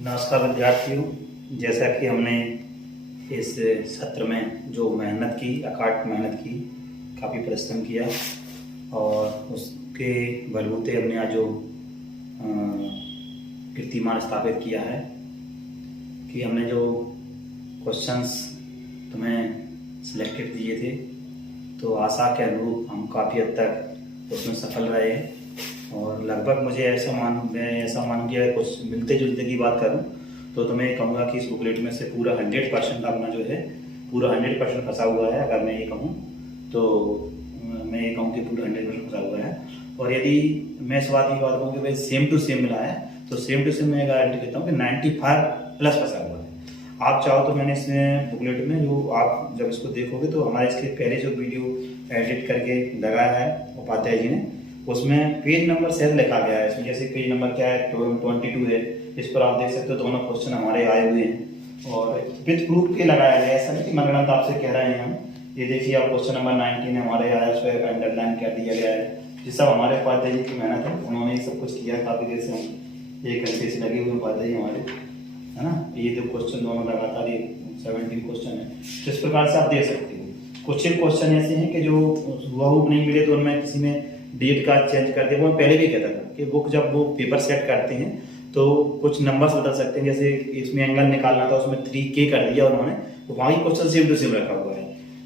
नमस्कार विद्यार्थियों, जैसा कि हमने इस सत्र में जो मेहनत की, अकाट मेहनत की, काफ़ी परिश्रम किया और उसके बलबूते हमने आज जो कीर्तिमान स्थापित किया है कि हमने जो क्वेश्चंस तुम्हें सिलेक्टेड दिए थे तो आशा के अनुरूप हम काफ़ी हद तक उसमें सफल रहे हैं। और लगभग मैं ऐसा मानूँ कि अगर कुछ मिलते जुलते की बात करूं तो तुम्हें कहूँगा कि इस बुकलेट में से पूरा 100% अपना जो है पूरा 100% फंसा हुआ है। अगर मैं ये कहूँ तो मैं ये कहूँ कि पूरा 100% फंसा हुआ है। और यदि मैं इस बात की बात कहूँ कि भाई सेम टू सेम मिला है तो सेम टू सेम मैं गारंटी देता हूँ कि 95+ फंसा हुआ है। आप चाहो तो मैंने इसमें बुकलेट में जो आप जब इसको देखोगे तो हमारे इसके पहले जो वीडियो एडिट करके लगाया है उपाध्याय जी ने, उसमें पेज नंबर शायद लिखा गया है। इसमें जैसे पेज नंबर क्या है 22 है, इस पर आप देख सकते हो दोनों क्वेश्चन हमारे आए हुए हैं और विद प्रूफ के लगाया गया है। ऐसा नहीं कि मनगढ़ंत आपसे कह रहे हैं हम। ये देखिए आप क्वेश्चन नंबर 19 हमारे आया, उस पर अंडरलाइन कर दिया गया है। ये सब हमारे उपाध्याय जी की मेहनत है, उन्होंने ये सब कुछ किया है। काफ़ी देर से हम 1 घंटे से लगे हुए उपाध्याय जी हमारे, है ना। ये जो क्वेश्चन दोनों लगातार ये 17 क्वेश्चन है, तो इस प्रकार से आप देख सकते हो। कुछ एक क्वेश्चन ऐसे हैं कि जो हुबहू नहीं मिले तो उनमें किसी ने डेट का चेंज कर दिया। वो मैं पहले भी कहता था कि बुक जब वो पेपर सेट करते हैं तो कुछ नंबर्स बदल सकते हैं। जैसे इसमें एंगल निकालना था, उसमें 3K कर दिया उन्होंने, तो वहाँ ही क्वेश्चन सेम टू सेम रखा हुआ है।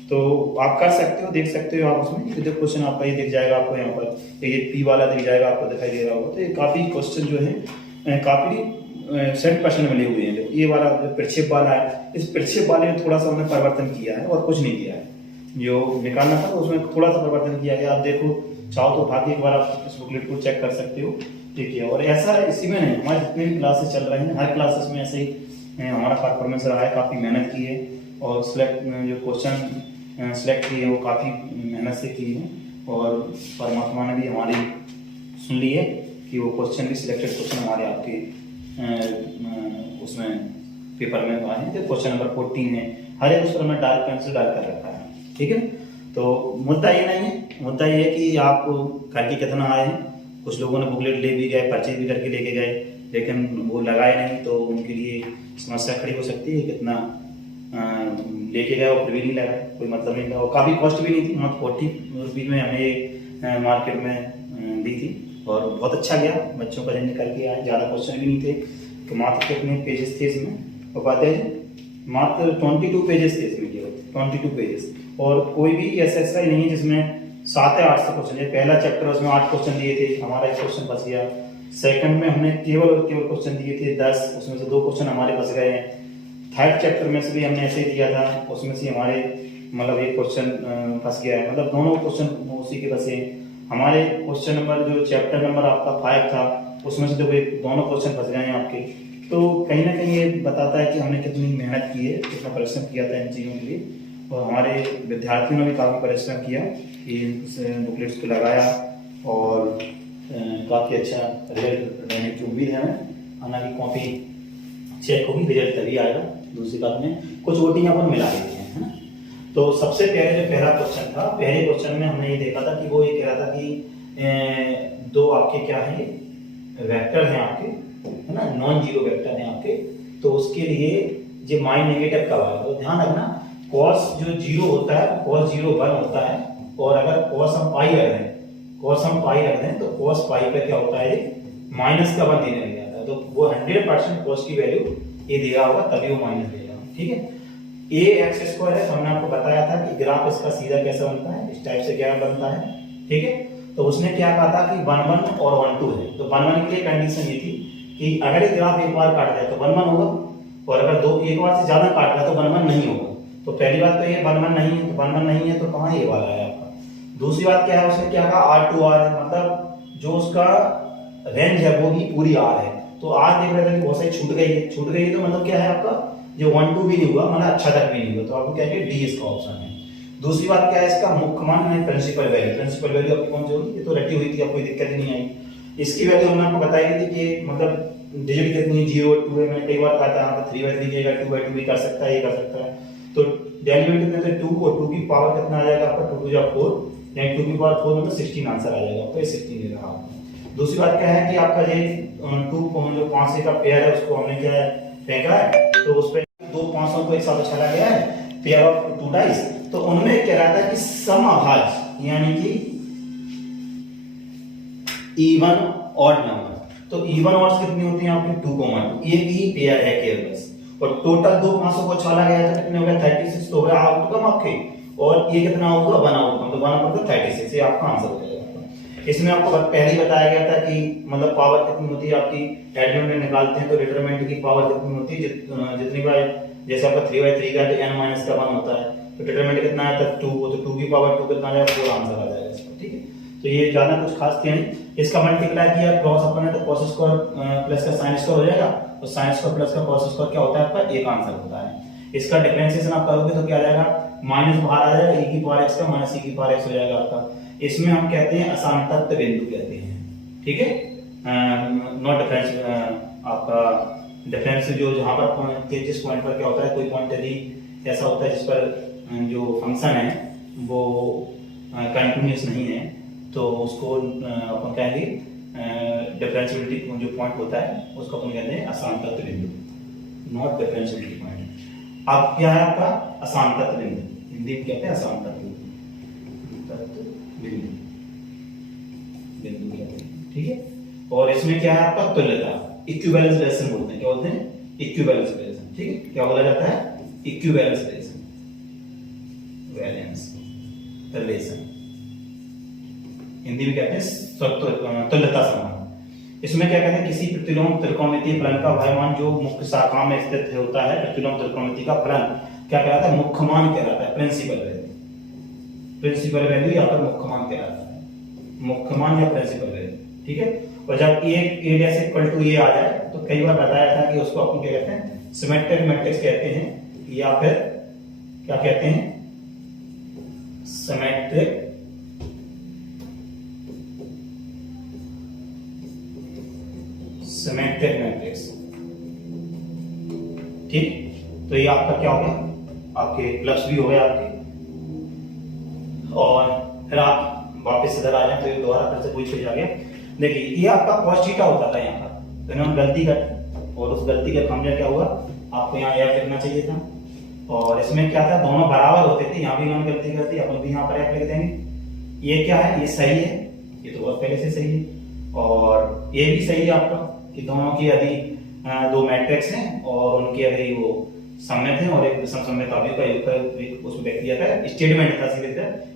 तो आप कर सकते हो, देख सकते हो आप उसमें। तो क्वेश्चन आपका ये दिख जाएगा आपको, यहाँ पर ये P वाला दिख जाएगा आपको, दिखाई दे रहा होगा। तो ये काफ़ी क्वेश्चन जो है काफ़ी 100% मिले हुए हैं। ये वाला प्रक्षेप वाला है, इस प्रक्षेप वाले में थोड़ा सा उन्होंने परिवर्तन किया है और कुछ नहीं किया है। जो निकालना था तो उसमें थोड़ा सा परिवर्तन किया गया। आप देखो, चाहो तो उठा के एक बार आप इस बुकलेट को चेक कर सकते हो, ठीक है। और ऐसा इसी में नहीं, हमारे जितने भी क्लासेस चल रहे हैं हर क्लासेस में ऐसे ही हमारा परफॉर्मेंस रहा है। काफ़ी मेहनत की है और जो क्वेश्चन सिलेक्ट किए हैं वो काफ़ी मेहनत से किए हैं और परमात्मा ने भी हमारी सुन ली है कि वो क्वेश्चन भी सिलेक्टेड क्वेश्चन हमारे आपके उसमें पेपर में आए हैं। तो क्वेश्चन नंबर 14 है, हर एक उस पर हमने डार्क पेंसिल डाल कर रखा है, ठीक है। तो मुद्दा ये नहीं है, मुद्दा ये है कि आप करके कितना आए हैं। कुछ लोगों ने बुकलेट ले भी गए, परचेज भी करके लेके गए, लेकिन वो लगाए नहीं, तो उनके लिए समस्या खड़ी हो सकती है। कितना लेके गए और फिर भी नहीं लगाए, कोई मतलब नहीं था। और काफ़ी कॉस्ट भी नहीं थी, मतलब 40 रुपीज़ में हमें मार्केट में दी थी और बहुत अच्छा गया। बच्चों का जन निकल के आए, ज़्यादा क्वेश्चन भी नहीं थे। तो मात्र कितने पेजेस थे इसमें उपाध्याय जी? मात्र 22 पेजेस थे इसमें, केवल 22 पेजेस। और कोई भी ऐसा ही नहीं है जिसमें 7 या 8 से क्वेश्चन है। पहला चैप्टर उसमें 8 क्वेश्चन दिए थे, हमारा एक क्वेश्चन फंस गया। सेकंड में हमने केवल क्वेश्चन दिए थे 10, उसमें से 2 क्वेश्चन हमारे फंस गए हैं। थर्ड चैप्टर में से भी हमने ऐसे ही दिया था, उसमें से हमारे मतलब एक क्वेश्चन फंस गया है। मतलब दोनों क्वेश्चन उसी के फंसे। हमारे क्वेश्चन नंबर जो चैप्टर नंबर आपका 5 था, उसमें से दोनों क्वेश्चन फंस गए हैं आपके। तो कहीं ना कहीं ये बताता है कि हमने कितनी मेहनत की है, कितना परिश्रम किया था इन चीज़ों के लिए। और हमारे विद्यार्थियों ने भी काफ़ी परिश्रम किया कि इन बुकलेट्स को लगाया और काफ़ी अच्छा रिजल्ट रहने की उम्मीद है हमें। हालांकि कॉपी चेक होगी, रिजल्ट तभी आएगा। दूसरी बात में कुछ वोटिंग अपन मिला देते हैं, है ना। तो सबसे पहले जो पहला क्वेश्चन था, पहले क्वेश्चन में हमने ये देखा था कि वो ये कह रहा था कि 2 आपके क्या है वेक्टर हैं आपके, है ना, नॉन जीरो वेक्टर हैं आपके। तो उसके लिए जो माइन नेगेटिव कब आएगा, तो ध्यान रखना कॉस जो 0 होता है, कॉस 0 1 होता है। और अगर कॉस हम पाई रख दें, कॉस हम पाई रख दें तो कॉस पाई पे क्या होता है, माइनस का 1 देने लग जाता है। तो वो 100% कॉस की वैल्यू ये दिया होगा, तभी वो माइनस देगा, ठीक है। ax² है, तो हमने आपको बताया था कि ग्राफ इसका सीधा कैसा बनता है, इस टाइप से ग्राफ बनता है, ठीक है। तो उसने क्या कहा था कि 1 1 और 1 2 है। तो 1 1 के लिए कंडीशन ये थी कि अगर ये ग्राफ एक बार काट जाए तो 1 1 होगा, और अगर एक बार से ज्यादा काट रहा तो 1 1 नहीं होगा। तो पहली बात तो ये 1 1 नहीं है, तो 1 1 नहीं है तो कहाँ ये वाला है आपका। दूसरी बात क्या है, उसने क्या कहा R2R है, मतलब जो उसका रेंज है वो भी पूरी R है। तो R देख रहे थे कि बहुत सारी छूट गई है, तो मतलब क्या है आपका जो 1 2 भी नहीं हुआ, मतलब अच्छा तक भी नहीं हुआ। तो आपको क्या है, डी इसका ऑप्शन है। दूसरी बात क्या है, इसका मुख्य मान है प्रिंसिपल वैल्यू। प्रिंसिपल वैल्यू आपकी कौन सी होगी, ये तो रटी हुई थी, आपको कोई दिक्कत ही नहीं आई। इसकी वैल्यू हमने आपको बताई थी कि मतलब डिजिट कितनी है, 0 2 है। मैंने कई बार कहा था 3/2 लीजिएगा, 2/2 भी कर सकता है, ये कर सकता है। तो डेरिवेटिव में 2 और 2 की पावर कितना आ जाएगा आपका, 2 2 4, यानी 2 की पावर 4 मतलब 16 आंसर आ जाएगा आपको। ये 16 दे रहा हूं। दूसरी बात क्या है कि आपका ये टू जो 5 का पेयर है उसको हमने क्या है फेंका है, तो उस पर दो 500 को एक साथ उछाला गया है, पेयर ऑफ टू डाइस। तो उनमें क्या रहता है कि समअभाज्य यानी कि इवन ऑड नंबर। तो इवन ऑड्स कितनी होती हैं आपकी 2,2, एक ही पेयर है केवल बस, और टोटल दो 500 को उछाला गया तो कितने हो गए 36, तो हो गया आउटकम आपके, और ये कितना होगा 1 आउटकम, तो 1 आउटकम 36, ये आपका आंसर हो जाएगा। इसमें आपको पहले ही बताया गया था कि मतलब पावर कितनी होती है आपकी, एडजॉइंट में निकालते हैं तो डिटरमिनेंट की पावर कितनी होती है, जितनी बार जैसे आपका 3/3 का तो n माइनस का 1 होता है, तो डिटरमिनेंट कितना आया था 2, तो 2 की पावर 2 कितना आ जाएगा 4 आंसर आ जाएगा इसका। ठीक है, तो ये ज्यादा कुछ खास किया नहीं। इसका मल्टीप्लाई किया क्रॉस अपन है तो cos स्क्वायर प्लस का sin स्क्वायर हो जाएगा, और sin स्क्वायर प्लस का cos स्क्वायर क्या होता है आपका एक आंसर होता है। इसका डिफरेंशिएशन आप करोगे तो क्या आ जाएगा, माइनस बाहर आ जाएगा, e की पावर x का माइनस e की पावर x हो जाएगा आपका। इसमें हम कहते हैं असांतत्य बिंदु कहते हैं। ठीक है, नॉट डिफरेंस, आपका डिफरेंस जो जहां पर जिस पॉइंट पर क्या होता है, कोई पॉइंट यदि ऐसा होता है जिस पर जो फंक्शन है वो कंटिन्यूअस नहीं है, तो उसको अपन कहेंगे डिफरेंशिएबिलिटी जो पॉइंट होता है उसको अपन कहते हैं असांतत्य बिंदु, नॉट डिफरेंशिएबिलिटी पॉइंट। अब क्या है आपका असांतत्य बिंदु, हिंदी में कहते हैं असांतत्य बिंदु कहते हैं। ठीक है, और इसमें क्या है आपका तुल्यता, इक्विवेलेंस रिलेशन बोलते हैं, क्या बोलते हैं इक्विवेलेंस रिलेशन। ठीक है, क्या बोला जाता है equivalence relation, valence relation, Hindi में कहते हैं तुल्यता संबंध। इसमें क्या कहते हैं, किसी प्रतिलोम त्रिकोणमितीय फलन का वह जो मुख्य शाखा में स्थित होता है, प्रतिलोम त्रिकोणमिति का फलन क्या कहलाता है, मुख्य मान कहलाता है, प्रिंसिपल वैल्यू, प्रिंसिपल वैल्यू या फिर मुख्य मान कहलाता है, मुख्य मान या प्रिंसिपल वैल्यू। ठीक है, और जब a dash equal to a आ जाए तो कई बार बताया था कि उसको अपन क्या कहते हैं सिमेट्रिक मैट्रिक्स कहते हैं, या फिर क्या कहते हैं सिमेट्रिक मैट्रिक्स। ठीक, तो ये आपका क्या हो गया, आपके प्लस भी हो गए आपके, और फिर आप वापस इधर आ जाए तो ये दोबारा फिर से वही चीज आ गया। देखिए ये आपका cos थीटा होता था यहाँ पर, तो इन्होंने गलती कर, और उस गलती का खामियाजा क्या हुआ, आपको यहाँ f लिखना चाहिए था, और इसमें क्या था दोनों बराबर होते थे, यहाँ भी इन्होंने गलती कर दी, अपन भी यहाँ पर f लिख देंगे। ये क्या है, ये सही है, ये तो बहुत पहले से सही है, और ये भी सही है आपका कि दोनों की यदि दो मैट्रिक्स हैं और उनकी यदि वो सममित है और एक विषम सममित अवयव का उसमें व्यक्त किया था, स्टेटमेंट था, सीधे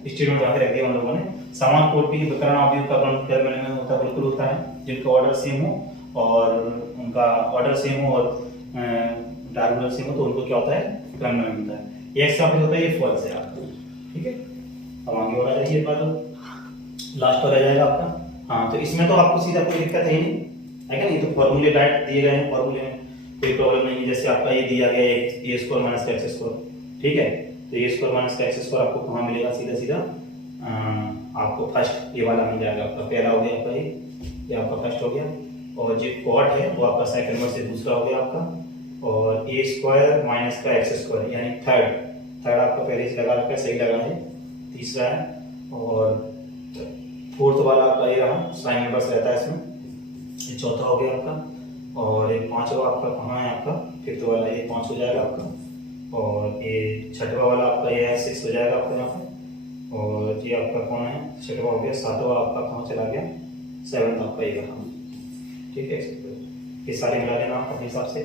स्टेटमेंट वहां रख दिया उन लोगों ने। समान कोटि के विकर्ण अवयव का गुणन में होता बिल्कुल होता है जिनका ऑर्डर सेम हो और उनका ऑर्डर सेम हो और डायगोनल सेम हो, तो उनको क्या होता है क्रम में मिलता है। एक साथ होता है, ये फॉल्स है आपका। ठीक है, अब आगे और आ जाइए, लास्ट पर आ जाएगा आपका। हाँ, तो इसमें तो आपको सीधा कोई दिक्कत है ही नहीं, है क्या, ये तो फॉर्मूले डायरेक्ट दिए गए हैं, फॉर्मूले में कोई प्रॉब्लम नहीं है। जैसे आपका ये दिया गया है a स्क्वायर माइनस का x स्क्वायर, ठीक है, तो a स्क्वायर माइनस का x स्क्वायर आपको कहाँ मिलेगा, सीधा सीधा आपको फर्स्ट ये वाला मिल जाएगा, आपका पहला हो गया आपका ये आपका फर्स्ट हो गया, और जो कॉट है वो आपका सेकंड में से दूसरा हो गया आपका, और a स्क्वायर माइनस का x स्क्वायर यानी थर्ड आपका पहले से लगा रखा है, सही लगा है, तीसरा है, और फोर्थ वाला आपका ये रहा, साइन इनवर्स रहता है इसमें, ये चौथा हो गया आपका, और ये पांचवा आपका कहाँ है आपका, फिफ्थ वाला ये 5 हो जाएगा आपका, और ये छठवा वाला आपका ये 6 हो जाएगा आपका यहाँ पे, और ये आपका कौन है, छठवा हो गया, सातवां आपका कहाँ चला गया, 7th आपका ये रहा। ठीक है, ये सारे मिला लेना आप अपने हिसाब से,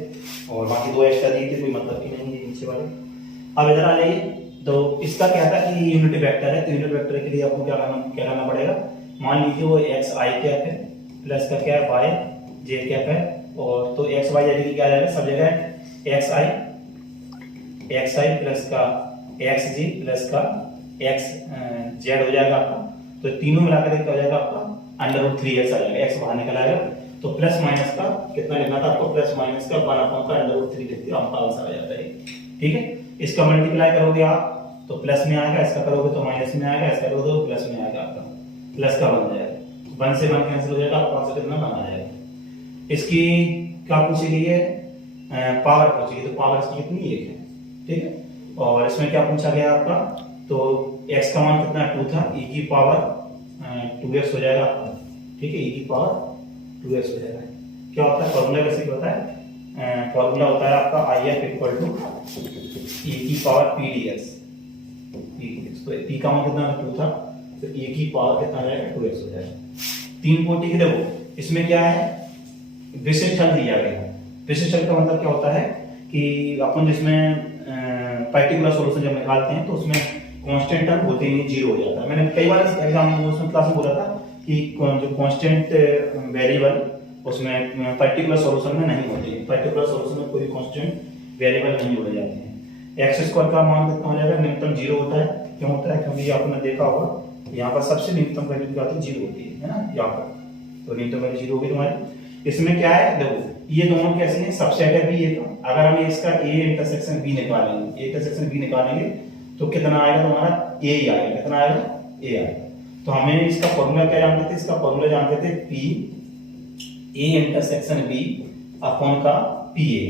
और बाकी 2 एक्स्ट्रा दी थी, कोई मतलब की नहीं है नीचे वाले। अब इधर आ जाइए, तो इसका क्या था कि यूनिट वेक्टर है, तो यूनिट वेक्टर के लिए आपको क्या करना पड़ेगा, मान लीजिए वो एक्स आई कैप है प्लस का क्या है वाई जे कैप है, और तो एक्स वाई जेड की क्या जाएगा, सब जगह एक्स आई प्लस का एक्स जी प्लस का एक्स जेड हो जाएगा आपका, तो तीनों मिलाकर क्या हो जाएगा आपका √3x आ जाएगा, एक्स बाहर निकल आएगा, तो प्लस माइनस का कितना लिखना था आपको, प्लस माइनस का 1/√3 लिख दिया, आपका आंसर आ जाता है। ठीक है, इसका मल्टीप्लाई करोगे आप तो प्लस में आएगा, इसका करोगे तो माइनस में आएगा, इसका करोगे तो प्लस में आएगा, आपका प्लस का बन जाएगा, 1 से 1 कैंसिल हो जाएगा, आपका आंसर कितना बन आ जाएगा। इसकी क्या पूछी गई है, पावर पूछी गई, तो पावर इसकी कितनी 1 है। ठीक है, और इसमें क्या पूछा गया आपका, तो x का मान कितना 2 था, e की पावर 2x हो जाएगा आपका। ठीक है, e की पावर 2x हो जाएगा। क्या होता है फॉर्मूला, वैसे क्या होता है, फॉर्मूला होता है आपका IF इक्वल टू e की पावर p dx। तो p का मान कितना 2 था, तो e की पावर कितना आ जाएगा 2x हो जाएगा। 3 कोटि के देखो इसमें क्या है, विशिष्ट हल दिया गया है। विशिष्ट हल का मतलब क्या होता है कि अपन जिसमें पर्टिकुलर सॉल्यूशन जब निकालते हैं तो उसमें कांस्टेंट टर्म होते ही 0 हो जाता है। मैंने कई बार एग्जाम में उसमें क्लास में बोला था कि जो कांस्टेंट वेरिएबल उसमें पर्टिकुलर सॉल्यूशन में नहीं होते, पर्टिकुलर सॉल्यूशन में कोई कांस्टेंट वेरिएबल नहीं जोड़े जाते हैं। एक्स स्क्वायर का मान कितना हो जाएगा, न्यूनतम 0 होता है। क्यों होता है, क्योंकि आपने देखा होगा यहाँ पर सबसे न्यूनतम वैल्यू क्या होती है 0 होती है ना यहाँ पर, तो न्यूनतम वैल्यू 0 होगी तुम्हारी। इसमें क्या है देखो, ये दोनों कैसे हैं, सबसेट है बी ए का। अगर हम इसका ए इंटरसेक्शन बी निकालेंगे, ए इंटरसेक्शन बी निकालेंगे तो कितना आएगा तुम्हारा, ए ही आएगा। कितना आएगा, ए आएगा। तो हमें इसका फॉर्मूला क्या जानते थे, इसका फॉर्मूला जानते थे P A intersection B upon का पी ए।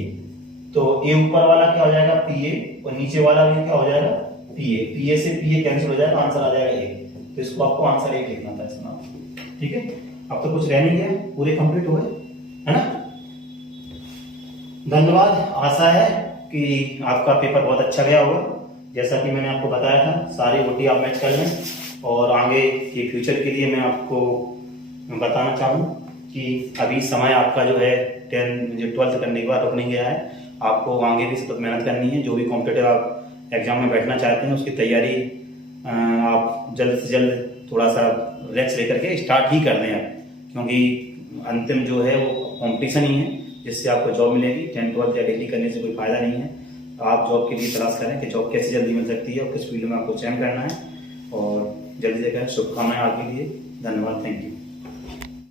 तो ए ऊपर वाला क्या हो जाएगा पी ए, और नीचे वाला भी क्या हो जाएगा पी ए। पी ए से पी ए कैंसिल हो जाएगा, आंसर आ जाएगा 1। तो इसको आपको आंसर 1 लिखना था इसमें। ठीक है, अब तो कुछ रह नहीं गया, पूरे कंप्लीट हो गए है ना। धन्यवाद, आशा है कि आपका पेपर बहुत अच्छा गया होगा। जैसा कि मैंने आपको बताया था, सारे ओटी आप मैच कर लें, और आगे के फ्यूचर के लिए मैं आपको बताना चाहूँ कि अभी समय आपका जो है 12th करने के बाद रुक नहीं गया है। आपको आगे भी सतत मेहनत करनी है। जो भी कॉम्पिटिटिव आप एग्जाम में बैठना चाहते हैं उसकी तैयारी आप जल्द से जल्द थोड़ा सा रिलैक्स लेकर के स्टार्ट ही कर दें आप, क्योंकि अंतिम जो है वो कॉम्पिटिशन ही है जिससे आपको जॉब मिलेगी। 10th 12th या डिग्री करने से कोई फायदा नहीं है। आप जॉब के लिए तलाश करें कि जॉब कैसे जल्दी मिल सकती है और किस फील्ड में आपको चयन करना है, और जल्दी से करें। शुभकामनाएं आपके लिए। धन्यवाद, थैंक यू।